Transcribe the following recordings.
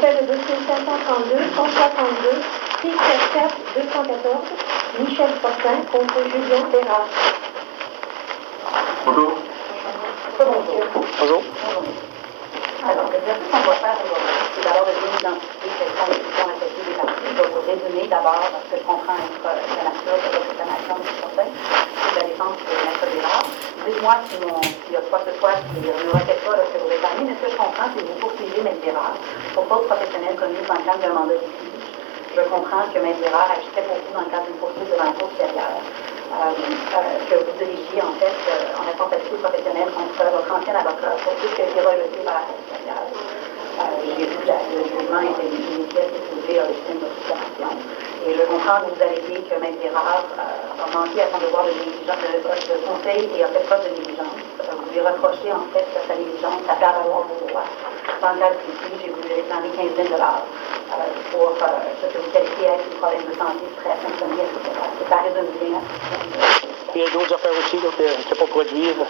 Appel le dossier 532, 162, 644, 214, Michel Fortin contre Julien Bérard. Bonjour. Bonjour. Alors, l'exercice qu'on va faire aujourd'hui, c'est d'abord de bien identifier quelles sont les questions affectées des parties. Je vais vous résumer d'abord, parce que je comprends la nature de votre réclamation de procès, c'est la défense de Maître Bérard. Dites-moi s'il y a quoi que ce soit qui ne requête pas ce que vous réclamez, mais ce que je comprends, c'est que vous poursuivez Maître Bérard pour faute professionnelle commise dans le cadre d'un mandat de litige. Je comprends que Maître Bérard agissait pour vous dans le cadre d'une poursuite devant la Cour supérieure. Que vous dirigiez en fait en responsabilité professionnelle contre votre ancien avocat pour tout ce qui a été relevé par la Cour supérieure. J'ai vu que le jugement était une pièce épousée à l'estime de votre situation. Et je comprends que vous avez dit que Maître Bérard a manqué à son devoir de conseil et a fait preuve de négligence. Vous lui reprochez en fait sa négligence, sa faire valoir vos droits. Dans le cadre du litige, j'ai voulu réclamer 15 000 pour ce que vous qualifiez être une problème de santé, stress, insomnie, etc. Ça résume bien. Il y a d'autres affaires aussi qui n'étaient pas produites.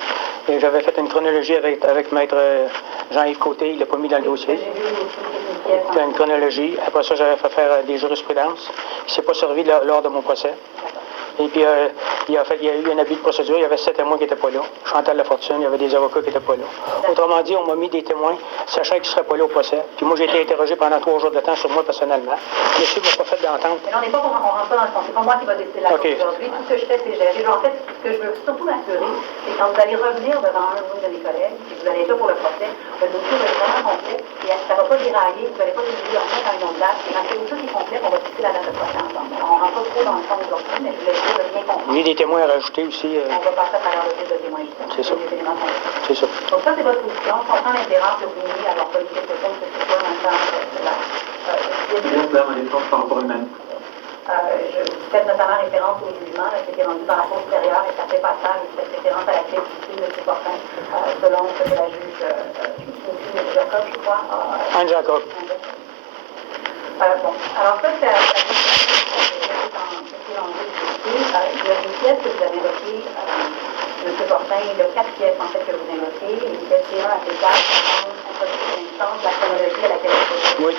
Et j'avais fait une chronologie avec Maître Jean-Yves Côté, il ne l'a pas mis dans le dossier. C'était une chronologie. Après ça, j'avais fait faire des jurisprudences. Il ne s'est pas servi lors de mon procès. Et puis, il y a eu un abus de procédure. Il y avait 7 témoins qui n'étaient pas là. Chantal Lafortune, il y avait des avocats qui n'étaient pas là. Autrement dit, on m'a mis des témoins, sachant qu'ils ne seraient pas là au procès. Puis moi, j'ai été interrogé pendant 3 jours de temps sur moi personnellement. Monsieur ne m'a pas fait d'entente. Mais on n'est pas on rentre pas dans le fond. C'est pas moi qui va décider la chose aujourd'hui. Tout ce que je fais, c'est gérer. En fait, ce que je veux surtout m'assurer, c'est quand vous allez revenir devant un ou une de mes collègues, et vous allez être là pour le procès, le dossier va être vraiment complet, et ça ne va pas dérailler, vous n'allez pas décider en mettre à une autre date. Et quand le dossier est complet, on va fixer la date de procès ensemble. On ne rentre pas trop dans le fond aujourd'hui, mais je voulais juste de bien comprendre. J'ai des témoins à rajouter aussi. On va passer à travers le de témoins. C'est ça. C'est ça. Donc ça, c'est votre position. Je comprends l'intérêt que vous voulez avoir pas quelque chose que ce soit dans le temps de la... Bien clair, ma défense par rapport à même. Vous faites notamment référence au jugement qui était rendu par la Cour supérieure et ça fait passage, vous faites référence à la crédibilité de M. Fortin, selon ce que la juge Jacob, je crois. Anne Jacob. Bon, alors ça, c'est l'enjeu du dossier. Il y a une pièce que vous avez évoquée, M. Fortin, il y a 4 pièces en fait que vous évoquez. Une pièce C1 à P4, introduction d'instance, la chronologie à laquelle vous êtes. Oui.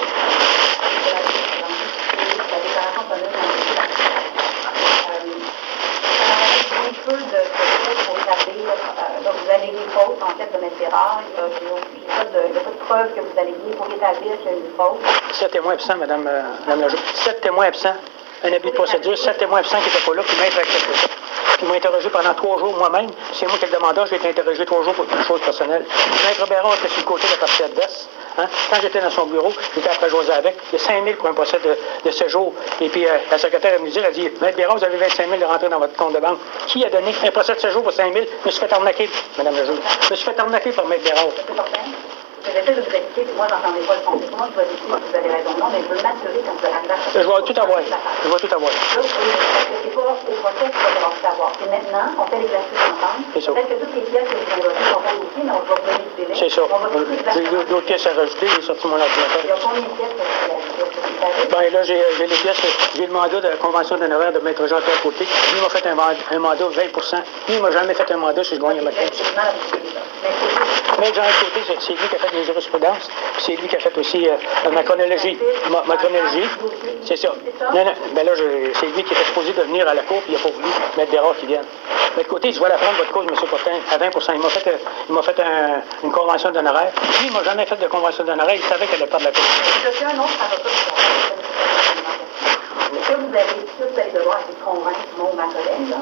La déclaration commune un peu de ce pour établir, donc vous allez les fautes en fait de M. Bérard, il n'y a pas de preuve que vous allez pour établir qu'il y a une faute. 7 témoins absents, Madame la juge. 7 témoins absents, un abus de procédure, 7 témoins absents qui n'étaient pas là, puis Maître a accepté ça. Ils m'ont interrogé pendant 3 jours moi-même. C'est moi qui le demandais, j'ai été interrogé 3 jours pour une chose personnelle. Maître Bérard était sur le côté de la partie adverse. Hein? Quand j'étais dans son bureau, j'étais après José avec. Il y a 5 000 pour un procès de séjour. Et puis la secrétaire est venue dire, elle dit, Maître Bérard, vous avez 25 000 de rentrer dans votre compte de banque. Qui a donné un procès de séjour pour 5 000? Je me suis fait arnaquer, Madame la juge. Je me suis fait arnaquer par Maître Bérard. J'essaie de vous expliquer que moi, j'entendais pas le fond. Moi, je vais dire si vous avez raison non, mais je veux m'assurer quand vous allez arriver à... Je vais tout avoir. Je vais tout avoir. Là, c'est pas au procès qu'il va falloir tout avoir. C'est maintenant, on fait l'exercice ensemble. C'est ça. Peut-être que toutes les pièces que vous avez reçues sont pas aussi, mais on va vous donner du délai. C'est ça. On va tout J'ai d'autres pièces à rajouter, j'ai sorti mon ordinateur. Il y a combien de pièces que vous avez ajoutées? Ben là, j'ai les pièces, j'ai le mandat de la convention d'honoraires de Maître Jean-Pierre Côté. Lui m'a fait un mandat 20 Lui, il m'a jamais fait un mandat si je gagne ma cause. Maître Jean-Pierre Côté, c'est lui qui a fait les jurisprudences, puis c'est lui qui a fait aussi ma chronologie. Ma chronologie, c'est ça. Non, non, ben là, c'est lui qui était supposé de venir à la cour, puis il n'a pas voulu Maître Bérard qui vienne. Maître Côté, je vais la prendre votre cause, M. Fortin, à 20 Il m'a fait une convention d'honoraires. Lui, il m'a jamais fait de convention d'honoraires, il savait qu'elle allait perdre la cause. Je suis un autre avocat que vous allez devoir essayer de convaincre mon ma collègue, là,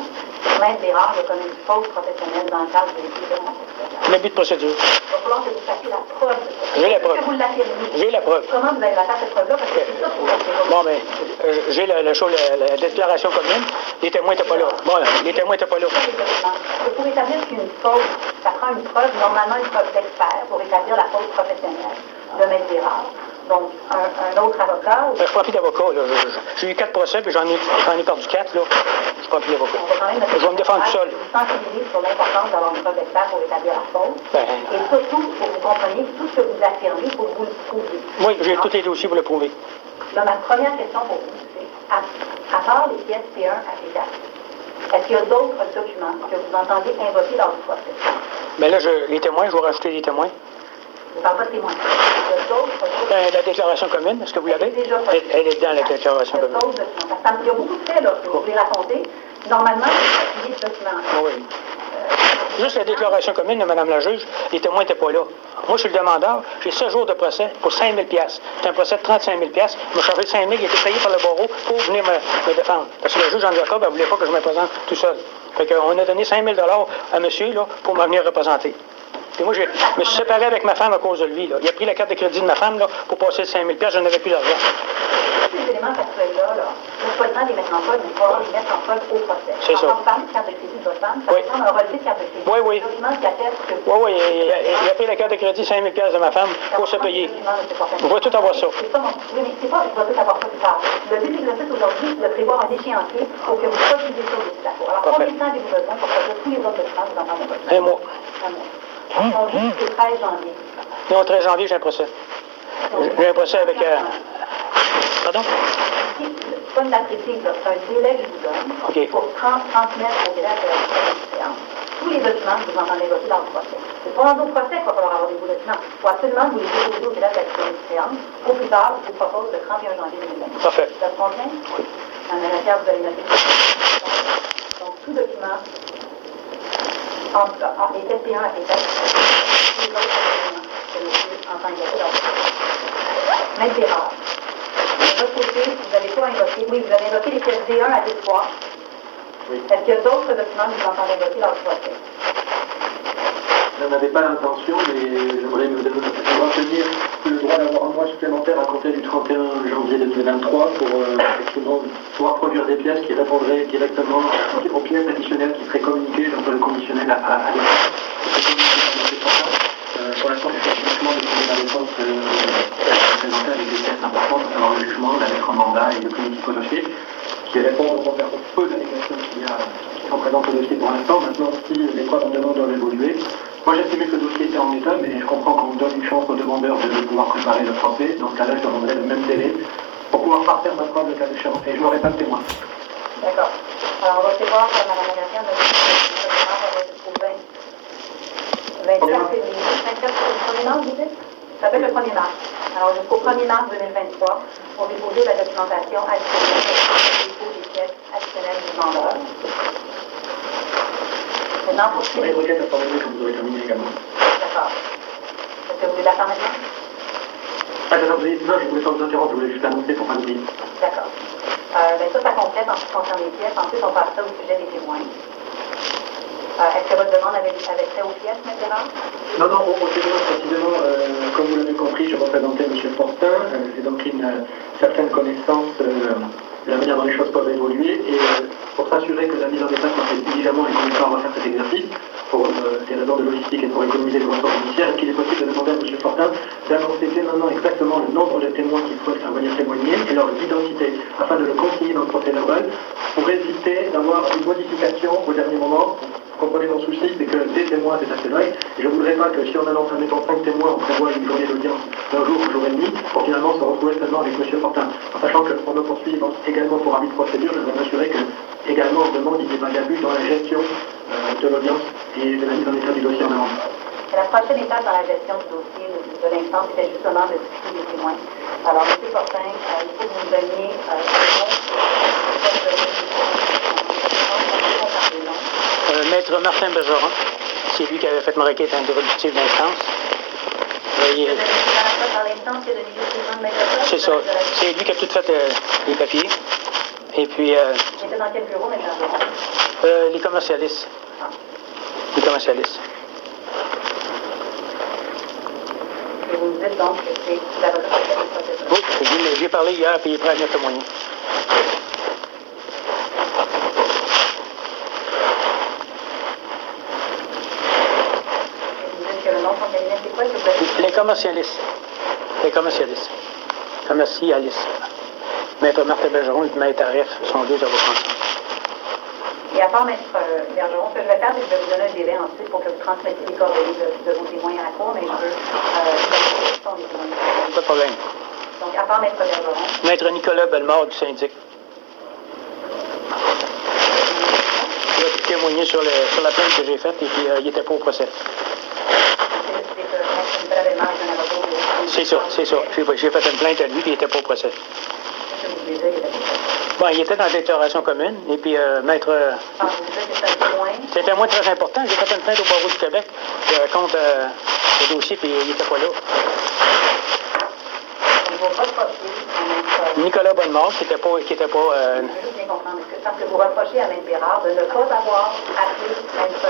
Maître Bérard a commis une faute professionnelle dans le cadre de l'étude de la procédure. L'abus de procédure. Il va falloir que vous fassiez la preuve de ça. J'ai la preuve. Est-ce que vous l'affirmez? J'ai la preuve. Comment vous allez la faire cette preuve-là? Parce que c'est ça pour vous. Bon, mais j'ai la déclaration commune. Les témoins n'étaient pas là. Bon, les témoins n'étaient pas là. Pour établir qu'une faute, ça prend une preuve, normalement une preuve d'expert pour établir la faute professionnelle de Maître Bérard. Donc, un autre avocat... Je ne prends plus d'avocat. J'ai eu 4 procès, puis j'en ai perdu 4. Là. Je ne prends plus d'avocat. Je vais me défendre tout seul. Vous sensibilisez sur l'importance d'avoir une preuve d'expert pour établir la faute. Et surtout, pour que vous compreniez tout ce que vous affirmez, pour que vous le prouviez. Oui, j'ai tous les dossiers pour le prouver. Là, ma première question pour vous, c'est, à part les pièces P1 à P4, est-ce qu'il y a d'autres documents que vous entendez invoquer lors du procès? Bien là, les témoins, je vais rajouter des témoins. Je ne parle pas de témoins. Il y a d'autres... La déclaration commune, est-ce que vous l'avez? Déjà Elle est dans la déclaration il y a commune. d'autres documents. Il y a beaucoup de faits là, que vous voulez raconter. Normalement, c'est publié ce document. Oui. Juste la déclaration commune de Mme la juge, les témoins n'étaient pas là. Moi, je suis le demandeur, j'ai 7 jours de procès pour 5 000 $. C'est un procès de 35 000 $. Il m'a chargé 5 000, il a été payé par le barreau pour venir me défendre. Parce que le juge en avocat, ne voulait pas que je me présente tout seul. Fait qu'on a donné 5 000 $ à monsieur là, pour me venir représenter. Et moi, je me suis séparé avec ma femme à cause de lui. Là. Il a pris la carte de crédit de ma femme là, pour passer le 5 000 $, je n'avais plus d'argent. Ces éléments factuels-là, il faut pas le temps de les mettre en code, mais il faut les mettre en code au procès. C'est ça. Quand on parle de carte de crédit de votre femme, ça Oui. ressemble à un relevé de carte de crédit. Oui, oui. Un document qui atteste que... Oui, il a pris la carte de crédit 5 000 $ de ma femme pour se payer. Vous pouvez tout avoir ça. C'est ça, oui, mais c'est pas que je vais tout avoir ça plus tard. Le but de l'exercice aujourd'hui, c'est de prévoir un échéancier pour que vous produisiez ça au début de la cour. Alors, Parfait. combien de temps avez-vous besoin pour produire tous les autres documents que vous entendez votre 1 mois. Un mois. On dit que c'est le 13 janvier. Non, le 13 janvier, j'ai un procès. J'ai un procès avec... Pardon? C'est pas une date précise, là. C'est un délai que je vous donne OK. pour transmettre au délai de la tous les documents que vous entendez voter dans le procès. C'est pas dans le procès qu'il va falloir avoir des beaux documents. Il faut absolument que vous les déposez au délai de la séance. Au plus tard, je vous propose le 31 janvier 2020. Parfait. Ça se convient? Oui. Dans la matière, vous allez noter. Donc, tout document et TP1 à T4, tous les autres documents que monsieur entend invoquer dans le procès. Même c'est rare. De votre côté, vous n'avez pas invoqué. Oui, vous avez invoqué les pièces D1 à D3. Oui. Est-ce qu'il y a d'autres documents que vous entendez invoquer dans le procès? Je n'avais pas l'intention, mais j'aimerais me retenir le droit d'avoir un mois supplémentaire à compter du 31 janvier 2023 pour effectivement pouvoir produire des pièces qui répondraient directement aux pièces additionnelles qui seraient communiquées dans le conditionnel à l'État. Pour l'instant, je fais uniquement de trouver la réponse présentée avec des pièces importantes, à savoir le jugement, la lettre en mandat et le communiqué au dossier, qui répondent au peu d'allégations qui sont présentes au dossier pour l'instant. Maintenant, si les preuves en demande doivent évoluer, moi j'estimais que le dossier était en état, mais je comprends qu'on donne une chance aux demandeurs de pouvoir préparer le procès. Dans ce cas-là, je demanderai le même délai pour pouvoir partir ma preuve le cas échéant. Et je n'aurai pas de témoin. D'accord. Alors, on va essayer de voir Mme Américaine jusqu'au 24 février. 24 c'est le 1er mars, vous dites? Ça s'appelle le 1er mars. Alors, jusqu'au 1er mars 2023, pour déposer la documentation additionnelle des pièces additionnelles du vendeur. Maintenant, pour Les requêtes à formuler que vous aurez terminé également. D'accord. Est-ce que vous voulez la faire maintenant? Ah, non, je voulais pas vous interrompre, je voulais juste annoncer pour pas l'oublier. D'accord. Ça complète en ce qui concerne les pièces. Ensuite, on passe ça au sujet des témoins. Est-ce que votre demande avait trait aux pièces, M. Gérard? Non, au témoin, précisément, comme vous l'avez compris, je représentais M. Fortin. J'ai donc une certaine connaissance de la manière dont les choses peuvent évoluer. Et pour s'assurer que la mise en état soit faite diligemment et qu'on ne pas refaire cet exercice, pour des raisons de logistique et pour économiser le ressources judiciaires, est-ce qu'il est possible de demander à M. Fortin d'annoncer dès maintenant exactement le nombre de témoins qui souhaitent faire venir témoigner et leur identité, afin de le consigner dans le procès verbal, pour éviter d'avoir une modification au dernier moment. Vous comprenez mon souci, c'est que des témoins, c'est assez vrai. Et je ne voudrais pas que si on annonce, admettons 5 témoins, on prévoit une journée d'audience d'un jour, un jour et demi, pour finalement se retrouver seulement avec M. Fortin. En sachant qu'on me poursuit également pour abus de procédure, je voudrais m'assurer que, également, on demande, il n'y ait pas d'abus dans la gestion de l'audience et de la mise en état du dossier en amont. La prochaine étape dans la gestion du dossier de l'instance, c'était justement de discuter des témoins. Alors, M. Fortin, il faut que vous nous donniez Maître Martin Bergeron, c'est lui qui avait fait ma requête introductive d'instance. C'est ça. C'est lui qui a tout fait les papiers. Et puis... Il était dans quel bureau, M. Bergeron? Les commercialistes. Les commercialistes. Et vous nous dites donc que c'est l'avocat qui a fait le processus. Oui, j'ai parlé hier, puis il est prêt à venir témoigner. Les commercialistes. Les commercialistes. Commercialistes. Maître Martin Bergeron et Maître Aref sont deux avocats ensemble. Et à part Maître Bergeron, ce que je vais faire, c'est que je vais vous donner un délai ensuite pour que vous transmettiez les coordonnées de vos témoins à la cour, mais je veux sont les témoins. Pas de problème. Donc, à part Maître Bergeron. Maître Nicolas Bellemare du syndic. Il a témoigné sur la plainte que j'ai faite et puis il n'était pas au procès. C'est Maître Nicolas Bellemare C'est ça, c'est ça. J'ai fait une plainte à lui, puis il n'était pas au procès. Qu'est-ce que vous voulez dire, il était pas au procès? Bon, il était dans la déclaration commune, et puis maître... Ah, vous dites que c'est un témoin? C'est un témoin très important. J'ai fait une plainte au barreau du Québec contre le dossier, puis il n'était pas là. On va reprocher à Maître... Nicolas Bonnemort, qui était pas... Je veux juste bien comprendre. Parce que vous reprochez à Maître Bérard de ne pas avoir appelé Maître...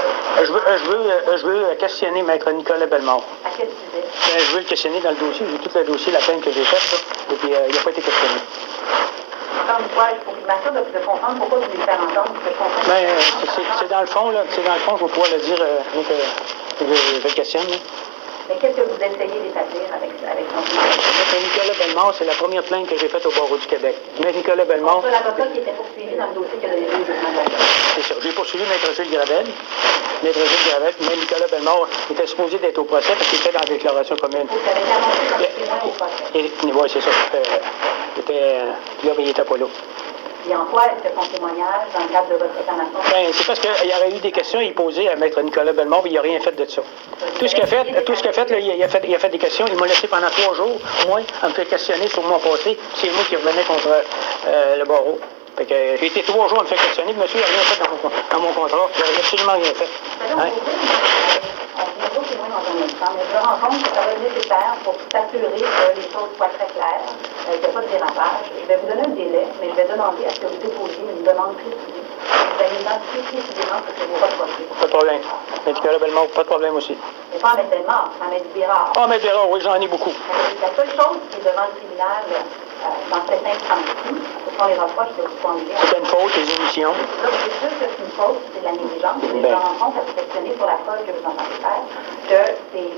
Je veux questionner Maître Nicolas Bellemort. À quel sujet? Je veux le questionner dans le dossier. J'ai tout le dossier, la plainte que j'ai faite, là, et puis il n'a pas été questionné. Encore une fois, il faut que je m'assure de comprendre pourquoi vous voulez faire entendre. Que je comprends. Mais c'est dans le fond, là. C'est dans le fond, je vais pouvoir le dire, je le questionne, là. Mais qu'est-ce que vous essayez d'établir avec son client? Maître Nicolas Bellemort, c'est la première plainte que j'ai faite au barreau du Québec. Maître Nicolas Bellemort... Contre l'avocat qui était poursuivi dans le dossier que donné le jugement d'avocat. C'est ça. J'ai poursuivi Maître Gilles Gravel. Maître Gilles Gravel, mais Nicolas Bellemort était supposé d'être au procès parce qu'il était dans la déclaration commune. Vous avez annoncé comme témoin au procès. Oui, c'est ça. Là, mais il n'était pas là. Et en quoi est-ce que son témoignage, dans le cadre de votre réclamation... Ben, c'est parce qu'il y aurait eu des questions, il posait à Maître Nicolas Bellemort, mais il n'a rien fait de ça. Tout ce qu'il a fait, là, il a fait des questions. Il m'a laissé pendant 3 jours, au moins, à me faire questionner sur mon passé. C'est moi qui revenais contre le barreau. Fait que j'ai été 3 jours à me faire questionner. Le monsieur n'a rien fait dans mon contrat. Il n'a absolument rien fait. Hein? On vient d'autres témoins dans un instant, mais je me rends compte que ça va être nécessaire pour s'assurer que les choses soient très claires, qu'il n'y a pas de dérapage. Je vais vous donner un délai, mais je vais demander à ce que vous déposiez une demande précisée. Vous allez identifier précisément ce que vous reprochez. Pas de problème. Nicolas Bellemort, pas de problème aussi. Mais pas en Maître Bellemort, en Maître Bérard. Ah, Maître Bérard, oui, j'en ai beaucoup. La seule chose qui est devant le tribunal dans cette instance-ci, ce sont les reproches que vous formulez. C'était une faute, les émissions. Là, vous dites juste que c'est une faute, c'est de la négligence. Mais je me rends compte à vous questionner sur la preuve que vous entendez faire, que c'est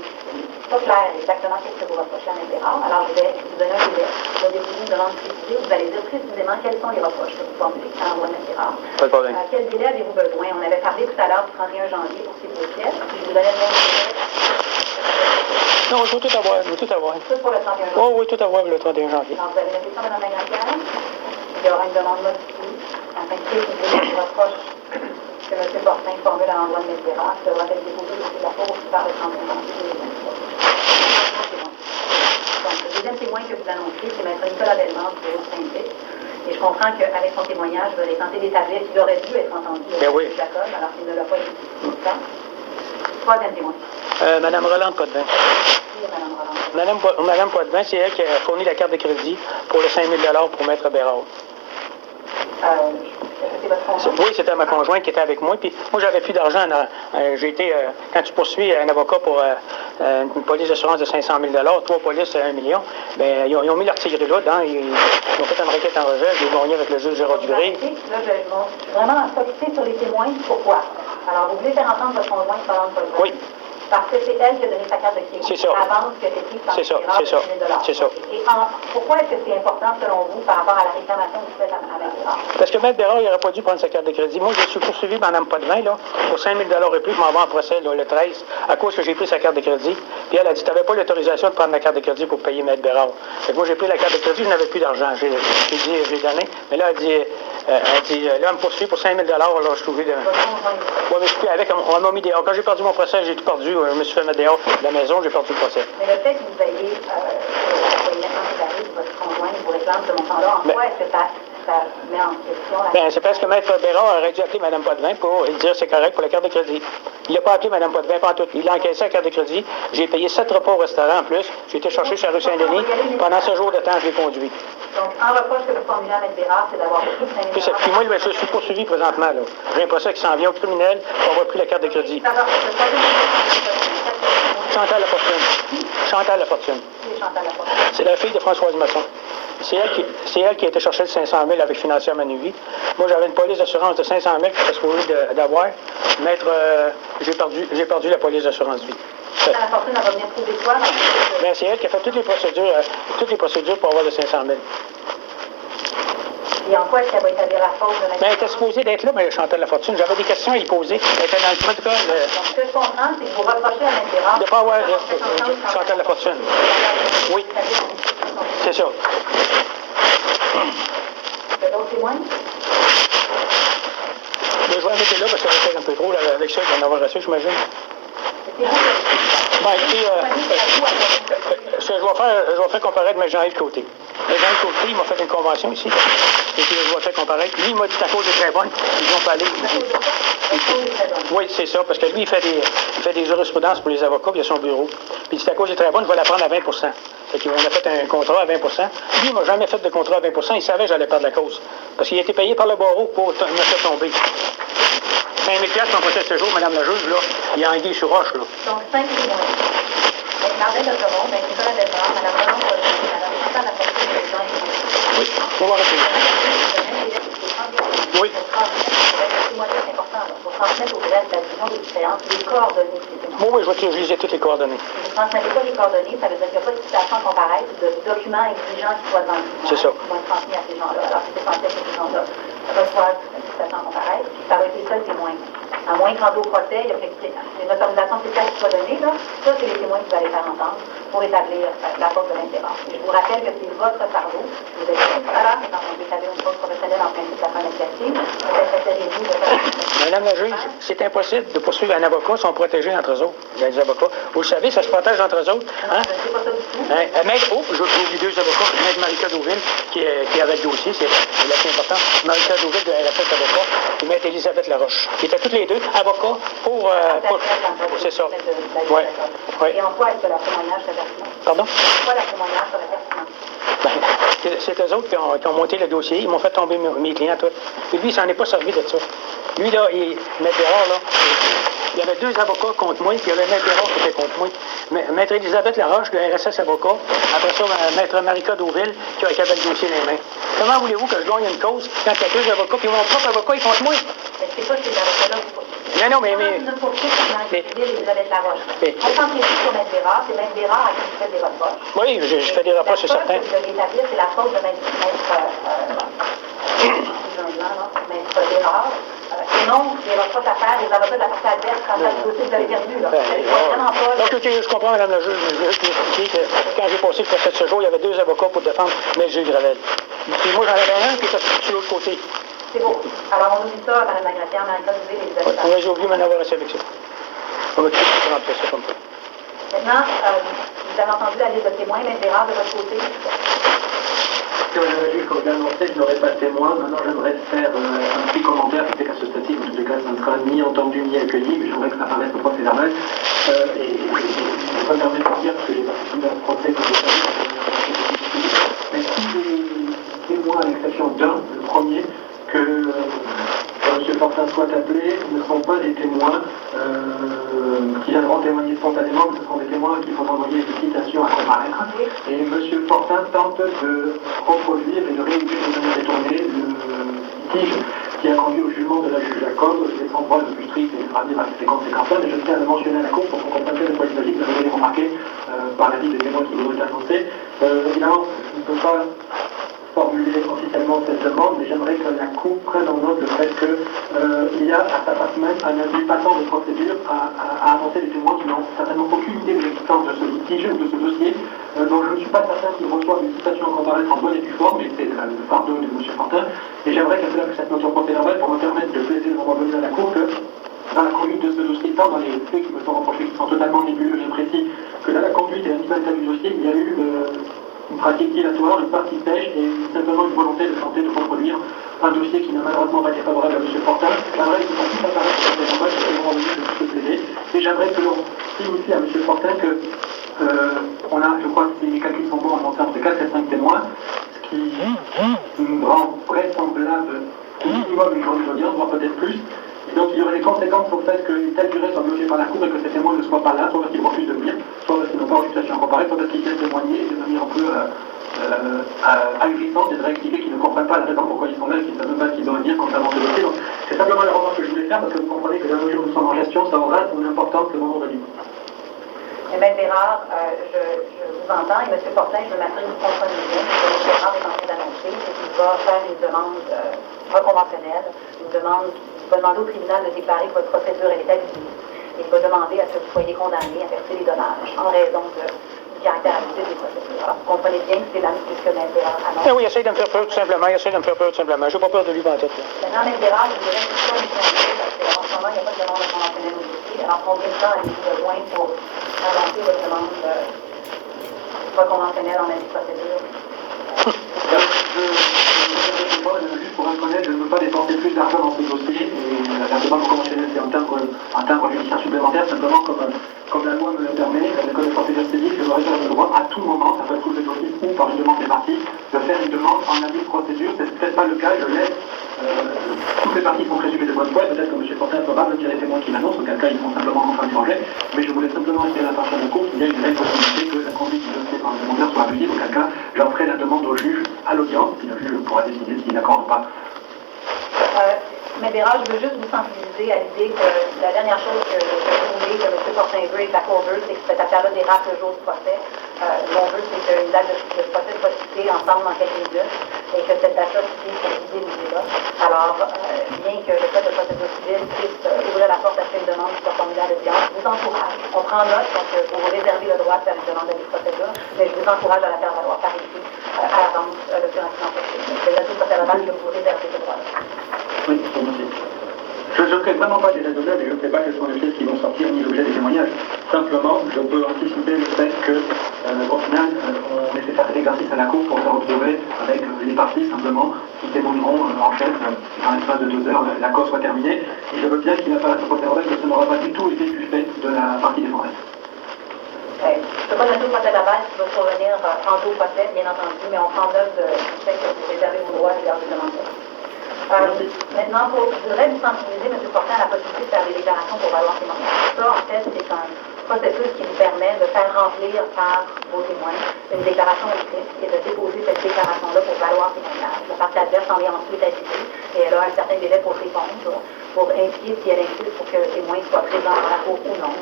pas clair exactement ce que vous reprochez à Maître Bérard. Alors, je vais vous donner un délai. Je vais déposer une demande précisée. Vous allez dire précisément quels sont les reproches que vous formulez à l'endroit de Maître Bérard. Pas de problème. Quel délai avez-vous besoin? On avait parlé tout à l'heure du 31 janvier pour ces deux pièces. Je vous donnais le même délai. Non, je veux tout avoir, Tout pour le 31 janvier. Oh, oui, tout avoir le 31 janvier. Alors, vous avez noté ça, Mme Lagracière? Il y aura une demande modifiée afin de préciser les reproches que M. Fortin formule à l'endroit de M. Bérard, qui devra être déposé au la Cour au plus tard le 31 janvier 2023. Donc, le deuxième témoin que vous annoncez, c'est Maître Nicolas Bellemort du bureau de Saint-Denis. Et je comprends qu'avec son témoignage, vous allez tenter d'établir qu'il aurait dû être entendu Ben oui. Jacob, alors qu'il ne l'a pas été. Troisième témoin. Madame Rolande Potvin. Oui, Mme Rolland. Madame Potvin, c'est elle qui a fourni la carte de crédit pour le 5 000 pour Maître Bérard. C'est votre conjoint? Oui, c'était ma conjointe qui était avec moi. Puis moi, j'avais plus d'argent. J'ai été, quand tu poursuis un avocat pour une police d'assurance de 500 000 3 polices, 1 million, bien, ils ont mis l'artillerie là dedans. Ils ont fait une requête en rejet. J'ai gagné avec le juge Gérard Duré. Là, je suis vraiment focusée sur les témoins. Pourquoi? Alors, vous voulez faire entendre votre conjointe parlant de votre Oui. Parce que c'est elle qui a donné sa carte de crédit. C'est ça. Avance que c'est prise par C'est ça, Bérard c'est ça, de 1 000 c'est ça. Et pourquoi est-ce que c'est important, selon vous, par rapport à la réclamation que vous faites à Maître Bérard? Parce que Maître Bérard, il n'aurait pas dû prendre sa carte de crédit. Moi, je suis poursuivi Mme Potvin, là, pour 5 000 et plus. Je m'en vais en procès, là, le 13, à cause que j'ai pris sa carte de crédit. Puis elle a dit, tu n'avais pas l'autorisation de prendre ma carte de crédit pour payer Maître Bérard. Fait que moi, j'ai pris la carte de crédit, je n'avais plus d'argent. J'ai dit, j'ai donné. Mais là, elle dit, là, elle me poursuit pour 5 000 là, je suis obligé de... Oui, mais je suis plus avec. On m'a mis dehors. Quand j'ai perdu mon procès, j'ai tout perdu. Je me suis fait mettre dehors de la maison, j'ai perdu le procès. Mais le fait que vous ayez maintenant séparé de votre conjointe vous réclame ce montant-là, en quoi est-ce que ça met en question la... Bien, c'est parce que Maître Bérard aurait dû appeler Mme Potvin pour lui dire c'est correct pour la carte de crédit. Il n'a pas appelé Mme Potvin, pas en tout. Il a encaissé la carte de crédit. J'ai payé 7 repas au restaurant en plus. J'ai été chercher sur la rue Saint-Denis. Pendant ce jour de temps, je l'ai conduit. Donc, un reproche que vous formulez à Maître Bérard, c'est d'avoir pris 5 000 Puis moi, je suis poursuivi présentement. J'ai un procès qui s'en vient au criminel pour avoir pris la carte de crédit. Chantal Lafortune. Chantal Lafortune. C'est la fille de Françoise Masson. C'est elle qui a été chercher le 500 000 avec Financière Manuvie. Moi, j'avais une police d'assurance de 500 000 que j'étais supposé d'avoir. Maître, j'ai perdu la police d'assurance vie. La fortune, elle va venir prouver quoi? Bien, c'est elle qui a fait toutes les procédures pour avoir le 500 000. Et en quoi est-ce qu'elle va établir la faute de Maître Bien, elle était supposée d'être là, mais Chantal Lafortune. J'avais des questions à y poser. Elle était dans le protocole. Donc, ce que je comprends, c'est que vous reprochez à Maître Bérard... De ne pas avoir Chantal Lafortune. Oui. C'est ça. Il y a d'autres témoins? Je vais arrêter là parce que ça va faire un peu trop là, avec ça, il va en avoir assez, j'imagine. C'est vous qui avez... Ben, écoutez, Ce que je vais faire comparaître M. Jean-Yves Côté. M. Jean-Yves Côté, il m'a fait une convention ici. Et puis je vais faire comparaître. Lui, il m'a dit que ta cause est très bonne. Ils vont pas aller. Oui, c'est ça, parce que lui, il fait des jurisprudences pour les avocats, puis il a son bureau. Puis si ta cause est très bonne, je vais la prendre à 20 Fait qu'on a fait un contrat à 20 Lui, il m'a jamais fait de contrat à 20 il savait que j'allais perdre la cause. Parce qu'il a été payé par le barreau pour me faire tomber. 5 000 $, son procès ce jour, Mme la juge, là, il y a anguille sur roche, là. Donc, 5 témoins. Donc, Marlène de Tremont, Nicolas Delmar, Mme Renan Paulin, Mme Chantal Laporte et Jean Oui, on va arrêter. Oui. C'est important, il faut transmettre au greffe de la division des créances les coordonnées de ces témoins. Oui, je vais utiliser toutes les coordonnées. Si vous ne transmettez pas les coordonnées, ça veut dire qu'il n'y a pas de citation à comparaître ou de documents exigeants qui soient dans le tribunal. C'est ça. Qui vont être transmis à ces gens-là. Alors, c'est essentiel que ces gens-là reçoivent une citation à comparaître. Puis, ça va être les seuls témoins. À moins qu'en au procès, il y a une autorisation spéciale qui soit donnée, là. Ça, c'est les témoins qui va les faire entendre pour établir la cause de l'intérêt. Je vous rappelle que c'est votre fardeau. Vous êtes tout à l'heure, quand on veut établir une cause professionnelle en principe de la fin d'initiative, peut-être essayez-vous de faire. Madame la juge, c'est impossible de poursuivre un avocat, ils sont protégés entre eux autres, les avocats. Vous le savez, ça se protège entre eux autres. Hein? Je ne sais pas ça du tout. Maître, j'ai oublié 2 avocats. Maître Marika Deauville, qui avait le dossier, c'est la plus important. Marika Deauville de RFS Avocat, et Maître Elisabeth Laroche, qui étaient toutes les deux avocats pour c'est ça. Oui. Oui. Et en quoi est-ce que leur témoignage serait pertinent? Pardon? En quoi leur témoignage serait pertinent? Ben, c'est eux autres qui ont monté le dossier. Ils m'ont fait tomber mes clients, tous. Et lui, il s'en est pas servi de ça. Lui, là, Maître Bérard, là, il y avait 2 avocats contre moi, puis il y avait Maître Bérard qui était contre moi. Maître Elisabeth Laroche, le RSS avocat. Après ça, Maître Marika Deauville, qui avait le dossier dans les mains. Comment voulez-vous que je gagne une cause quand il y a 2 avocats, puis mon propre avocat est contre moi? Mais c'est pas ces avocats-là. Non, mais... Vous poursuivez Elisabeth Laroche. Concentrez-vous sur Maître Bérard. C'est Maître Bérard à qui vous faites des reproches. Oui, je fais des reproches, c'est certain. La cause que vous devez établir, c'est la cause de Maître Bérard. Et non des reproches à faire aux avocats de la partie adverse quand le dossier vous avez perdu. Là. Donc, OK, je comprends, Mme la juge, mais je veux juste vous expliquer que quand j'ai passé le procès de ce jour, il y avait 2 avocats pour défendre M. Gilles Gravel. Puis moi, j'en avais un qui était sur l'autre côté. C'est bon. Alors, on oublie ça, Mme Lagratière, Marika Deauville et Elisabeth Laroche. Oui, j'ai oublié m'en avoir assez avec ça. On va tout rentrer ça comme ça. Maintenant, vous avez entendu la liste de témoins, Maître Bérard, de votre côté. Madame la juge, comme je l'ai annoncé, je n'aurai pas de témoin. Maintenant, j'aimerais faire un petit commentaire qui fait qu'à ce stade-ci, en tous les cas, ça ne sera ni entendu ni accueilli, mais j'aimerais que ça apparaisse au procès verbal. Et je me permets de dire que j'ai participé à ce procès que j'ai fait. Mais tous les témoins, à l'exception d'un, le premier, que M. Fortin soit appelé, ne sont pas des témoins qui viendront témoigner spontanément, mais ce sont des témoins qu'il faudra envoyer des citations à comparaître. Et M. Fortin tente de reproduire et de réécrire de manière détournée le litige qui a conduit au jugement de la juge Jacob, laissant droit le plus strict et gravir avec ses conséquences. Mais je tiens à le mentionner à la Cour pour qu'on comprenne bien de quoi il s'agit, vous avez remarqué par la liste des témoins qui vous ont été annoncés. Évidemment, je ne peux pas formuler officiellement cette demande, mais j'aimerais que la Cour prenne en note le fait qu'il y a à sa face même un avis passant de procédure à annoncer des témoins qui n'ont certainement aucune idée de l'existence de ce litige ou de ce dossier, dont je ne suis pas certain qu'ils reçoivent une citation à comparaître en bonne et due forme, mais c'est le fardeau de M. Fortin, et j'aimerais que cela puisse être noté au procès verbal pour me permettre de plaider le moment venu à la Cour que dans la conduite de ce dossier, tant dans les faits qui me sont reprochés, qui sont totalement nébuleux et imprécis, que dans la conduite et la mise en état du dossier, il y a eu une pratique dilatoire, une partie sèche et simplement une volonté de tenter de reproduire un dossier qui n'a malheureusement pas été favorable à M. Fortin. J'aimerais que l'on puisse apparaître sur les combats qui seront venus de tout plaider. Et j'aimerais que l'on signifie à M. Fortin que on a, je crois que si mes calculs sont bons, en termes de 4 et 5 témoins, ce qui rend vraisemblable au minimum une journée d'audience, voire peut-être plus. Et donc il y aurait des conséquences sur le fait qu'une telle durée soit bloquée par la Cour et que ces témoins ne soient pas là, soit parce qu'ils refusent de venir, soit parce qu'ils n'ont pas en situation à comparer, soit parce qu'ils viennent témoigner de manière un peu ahurissante et de réexpliquer qu'ils ne comprennent pas la raison pourquoi ils sont là et qu'ils ne savent même pas ce qu'ils ont à dire concernant ce dossier. Donc c'est simplement la remarque que je voulais faire parce que vous comprenez que dans le jour où nous sommes en gestion, ça aura son importance le moment venu. Mme Bérard, je vous entends, et M. Fortin, je veux m'assurer que vous comprenez bien ce que M. Bérard est en train d'annoncer, c'est qu'il va faire une demande reconventionnelle, va demander au tribunal de déclarer que votre procédure est établie. Il va demander à ce que vous soyez condamné à verser les dommages en raison du caractère abusif des procédures. Alors, vous comprenez bien que c'est la même chose que Mme Bérard annonce. Oui, essaye de me faire peur tout simplement, essaye de me faire peur tout simplement. Je n'ai pas peur de lui en tête. Maintenant, Mme Bérard, je voudrais que vous soyez parce qu'en ce moment, il n'y a pas de demande conventionnelle au dossier. Alors, combien de temps avez-vous besoin pour avancer votre demande pas conventionnel en avis de procédure. Juste pour être honnête, je ne veux pas dépenser plus d'argent dans ce dossier et la demande conventionnelle c'est un timbre judiciaire supplémentaire, simplement comme la loi me le permet, le code de procédure civile, je dois réserver le droit à tout moment, ça peut être soulevé d'office ou par une demande des parties, de faire une demande en avis de procédure. C'est peut-être pas le cas, je laisse toutes les parties sont présumées de bonne foi, peut-être que M. Fortin fera me dire les témoins qui m'annoncent, auquel cas ils font simplement contre un projet, mais je voulais simplement estimer à l'attention de la Cour qu'il y a une réelle possibilité que la conduite du dossier par le demandeur soit abusive, auquel cas j'en ferai la demande au juge à l'audience, puis le juge pourra décider s'il accorde ou pas. Mais Béra, je veux juste vous sensibiliser à l'idée que la dernière chose que vous voulez, que M. Fortin veut et que la Cour veut, c'est que cette affaire-là dérape le jour du procès. Mon vœu, c'est qu'une date de procès soit fixée ensemble dans quelques minutes et que cette date-là puisse guider le débat. Alors, bien que le code de procédure civile puisse ouvrir la porte à faire une demande qui soit formulée à l'audience, je vous encourage. On prend note, donc vous vous réservez le droit de faire une demande d'avis de procédure, mais je vous encourage à la faire valoir par écrit à l'avance le plus rapidement possible. C'est là tout procès verbal que vous réservez ce droit-là. Oui, pour moi, je ne ferai vraiment pas des raisonnables et je ne sais pas quelles sont les pièces qui vont sortir ni l'objet des témoignages. Simplement, je peux anticiper le fait que, au final, on essaie de faire cet exercice à la Cour pour se retrouver avec les parties simplement qui témoigneront en chef dans l'espace de 2 heures, la cause soit terminée. Et je veux bien qu'il n'a pas la procès verbal, que ce n'aura pas du tout été du fait de la partie défenderesse. Je ne peux pas donner au procès verbal qui va survenir en jour au procès, bien entendu, mais on prend note du fait que vous réservez vos droits à l'égard des demandeurs. Maintenant, je voudrais vous sensibiliser, M. Fortin, à la possibilité de faire des déclarations pour valoir témoignage. Ça, en fait, c'est un processus qui vous permet de faire remplir par vos témoins une déclaration écrite et de déposer cette déclaration-là pour valoir témoignage. La partie adverse en est ensuite agitée et elle a un certain délai pour répondre, pour indiquer si elle insiste pour que le témoin soit présent dans la cour ou non,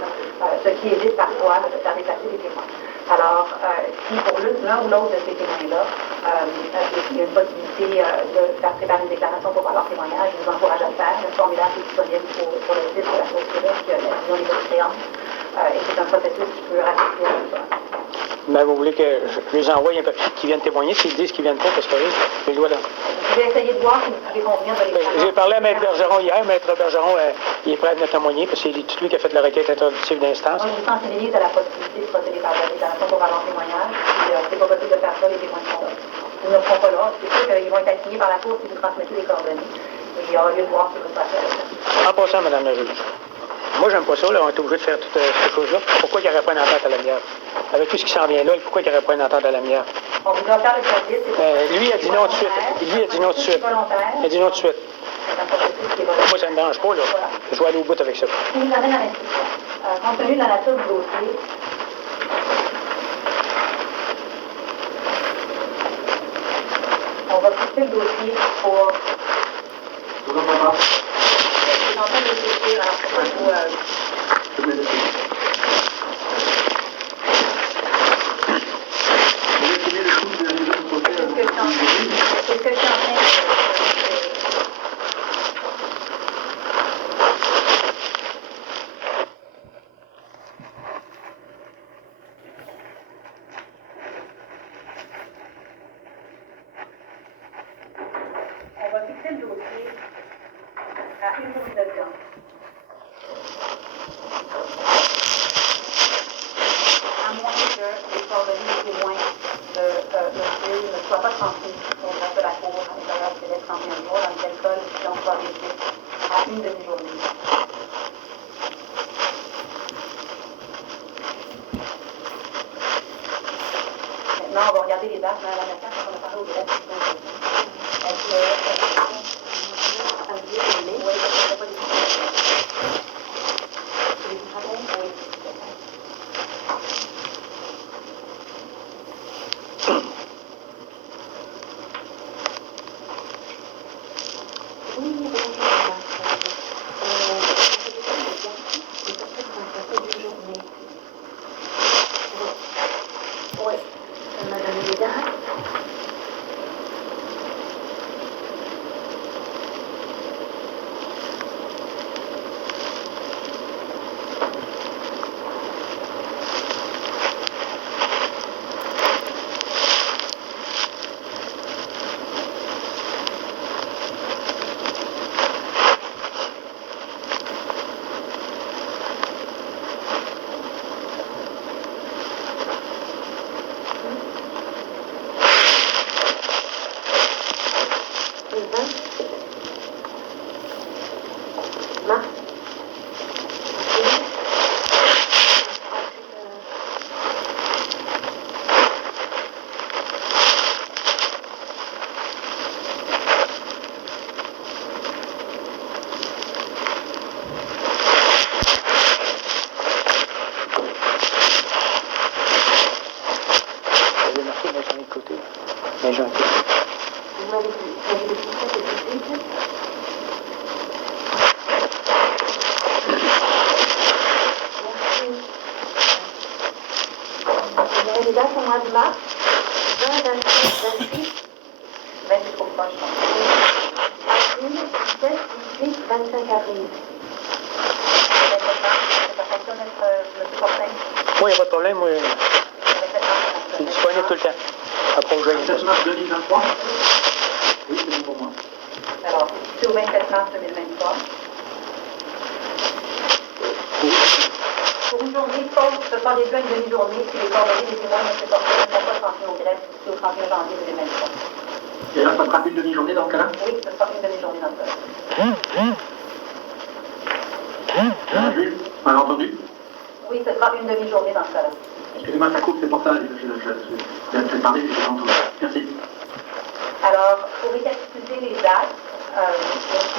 ce qui évite parfois de faire déplacer les témoins. Alors, si pour l'un ou l'autre de ces témoins-là, il y a une possibilité de faire préparer une déclaration pour valoir témoignage, je vous encourage à le faire. Le formulaire est disponible pour le site de la Cour publique, la vision des créances, et c'est un processus qui peut raccourcir tout ça. Mais vous voulez que je les envoie un papier qui viennent témoigner, s'ils disent qu'ils viennent pas, parce que je les dois là. Vous pouvez essayer de voir si vous pouvez convenir de les J'ai parlé à Maître Bergeron hier. Maître Bergeron, il est prêt à venir témoigner, parce que c'est lui qui a fait la requête introductive d'instance. Moi, je vous sensibilise à la possibilité de procéder par la déclaration pour valoir témoignage. Si c'est pas possible de faire ça, les témoins sont là. Ils ne le feront pas là. C'est sûr qu'ils vont être assignés par la Cour si vous transmettez les coordonnées. Et il y aura lieu de voir ce qui va se passer avec ça. En passant, Mme la juge, moi, j'aime pas ça, là. On est obligé de faire toutes ces choses-là. Pourquoi il n'y aurait pas une entente à l'amiable? Avec tout ce qui s'en vient là, pourquoi il n'y aurait pas une entente à l'amiable? On voudra faire le service. Lui, il a dit non tout de suite. Lui, il a dit non tout de suite. Il a dit non tout de suite. Moi, ça ne me dérange pas, là. Je vais aller au bout avec ça. Ce qui nous amène à l'instruction. Compte tenu de la nature du dossier, on va fixer le dossier pour... Je vous entends pas. J'entends le dossier, alors pourquoi vous... C'est ce que je suis en train de... On va fixer le dossier à une journée d'audience. À moins que les coordonnées des témoins de monsieur ne soient pas transmises au reste de la cour à l'intérieur du délai de 31 jours, dans lequel cas l'audition soit réduite à une demi-journée. Maintenant, on va regarder les dates. Madame la maîtresse, quand on a parlé au délai de 31 jours. Est-ce que... Oui, parce que c'est pas des oui. Oui, ça m'a donné des dates. de côté. Mais j'ai un peu. Vous m'avez dit que c'est tout de suite. Vous avez des dates au mois de mars, 20, 27, 28, 28 trop proche, donc. avril, 17, 18, 25 avril. 27 mars, ça fonctionne, M. Fortin? Moi, il n'y a pas de problème. Moi, 27 mars, je suis disponible tout le temps. Après, je vais 27 mars 2023. Oui, c'est bon pour moi. Alors, c'est au 27 mars 2023. Pour une journée, sauf ce soir début à une demi-journée, si les coordonnées des témoins ne se portent ne sont pas transmis au greffe d'ici au 31 janvier 2023. Et là, ça sera une demi-journée dans ce cas-là? Oui, ce sera une demi-journée dans ce cas-là. Jules, on a entendu? Oui, ce sera une demi-journée dans ce cas-là. Excusez-moi, ça coupe, c'est pour ça. Je viens de parler, j'ai pas entendu. Merci. Alors, pour récapituler les dates, M.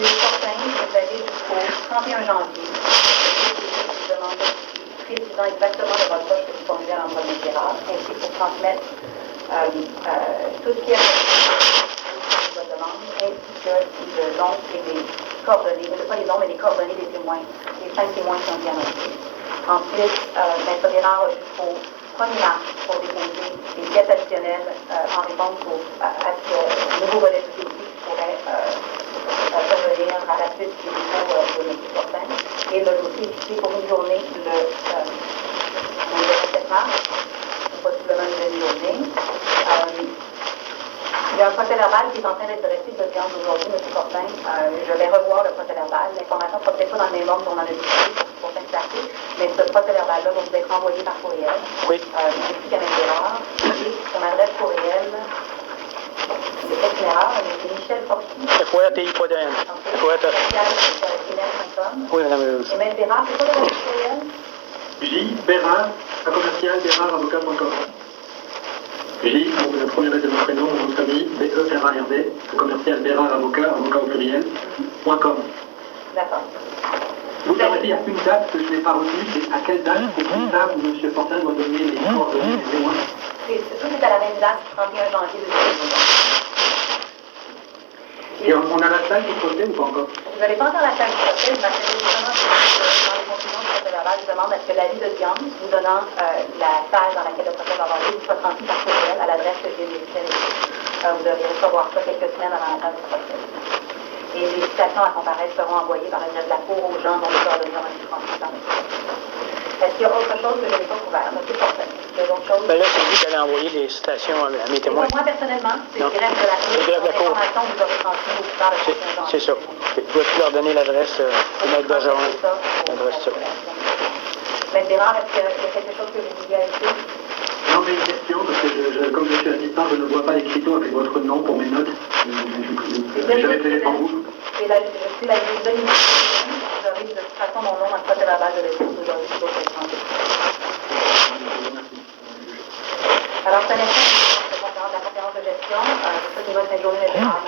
Fortin, vous avez jusqu'au 31 janvier une demande précisant exactement le reproche que vous formulez à l'endroit de M. Gérard, ainsi pour transmettre tout ce qui est de votre demande, ainsi que le nom et les coordonnées, pas les noms, mais les coordonnées des témoins, les 5 témoins qui ont été annoncés. Ensuite, M. Gérard a jusqu'au 1er mars pour déposer des pièces additionnelles en réponse à ce nouveau volet du dossier qui pourrait survenir à la suite du dépôt de M. Fortin. Et le dossier est fixé pour une journée le 27 mars, possiblement une demi-journée. Il y a un procès verbal qui est en train d'être dressé de l'audience d'aujourd'hui, M. Fortin. Je vais revoir le procès verbal. L'information ne sera peut-être pas dans le même ordre qu'on en a discuté pour s'installer, mais ce procès verbal-là va vous être envoyé par courriel. Oui. Ainsi qu'à M. Gérard. Et son adresse courriel, c'est peut-être une erreur, mais c'est Michel Forti. FORTI, pas de N. FORTI.gmail.com. Oui, madame. Et M. Gérard, c'est quoi l'adresse courriel? J. Bérard, à commercial, bérardavocat.com. J, donc le premier lettre de mon prénom, mon nom de famille, B-E-R-A-R-D, commercial, bérardavocat, avocat au pluriel, .com. D'accord. Vous permettez, il y a une date que je n'ai pas retenue, c'est à quelle date, pour plus tard, où M. Fortin doit donner les coordonnées des témoins? Tout est à la même date, 31 janvier 2020. Et on a la salle qui procède ou pas encore? Vous n'avez pas encore la salle du procès, je m'appelle justement dans les conclusions du procès verbal, je demande à ce que l'avis d'audience vous donnant la salle dans laquelle le procès va avoir lieu soit transmis par courriel à l'adresse que j'ai décrite. Vous devriez recevoir ça quelques semaines avant la date du procès. Et les citations à comparaître seront envoyées par le greffe de la Cour aux gens dont les coordonnées ont été transmises dans le procès. Est-ce qu'il y a autre chose que je n'ai pas couvert? M. Fortin, est-ce qu'il y a d'autres choses? Ben là, c'est lui qui allait envoyer les citations à mes C'est témoins. pas moi personnellement, c'est Non. le greffe de la Cour. Le greffe de la Cour. L'information que vous aurez transmise au plus tard le 31 janvier. C'est ça. Je dois leur donner l'adresse de Maître Bergeron. L'adresse, ça. Mais Bérard, est-ce qu'il y a quelque chose que vous vouliez ajouter? Non, mais une question, parce que comme je suis assistant, je ne vois pas l'écriture avec votre nom pour mes notes. J'avais plaidé pour vous. Je suis la deuxième. Vous aurez de toute façon mon nom dans le procès verbal de l'étude d'aujourd'hui. Alors, c'est l'instant de la conférence de gestion. Je vous souhaite une bonne fin de journée, M. Bérard.